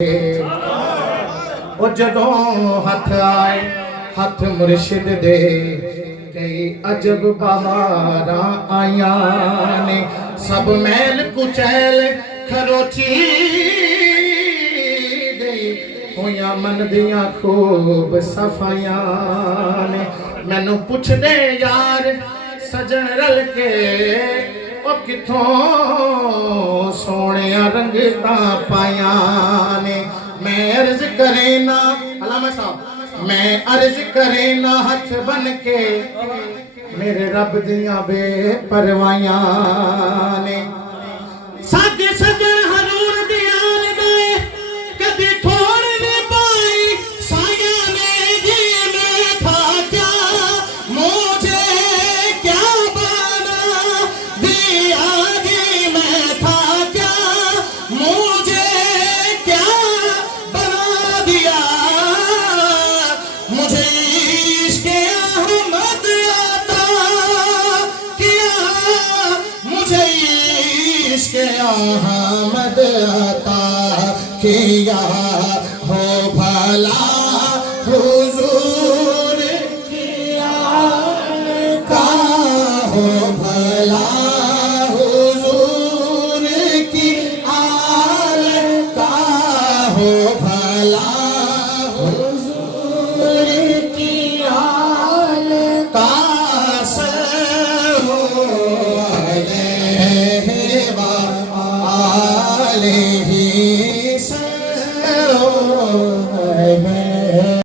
ਉਹ ਜਦੋਂ ਹੱਥ ਆਏ ਹੱਥ ਮੁਰਸ਼ਿਦ ਦੇ ਕਈ ਅਜਬ ਬਹਾਰਾਂ ਆਈਆਂ ਨੇ ਸਭ ਮੈਲ ਕੁਚੈਲ ਖਰੋਚੀ ਗਈ ਹੋਈਆਂ ਮਨ ਦੀਆਂ ਖੂਬ ਸਫਾਈਆਂ ਨੇ ਮੈਨੂੰ ਪੁੱਛਦੇ ਯਾਰ ਸਜਣ ਰਲ ਕੇ ਉਹ ਕਿੱਥੋਂ सोनिया रंगता पाया ने मैं अर्ज करे ना अलामा साहब मैं अर्ज करे ना हथ बन के मेरे रब दियां बेपरवाइयां ने साडे सजन हजूर दियां ने कदी थोड़ ने पाई साया ने जी मैं था क्या मुझे क्या बना दिया अहमद अता किया हो भला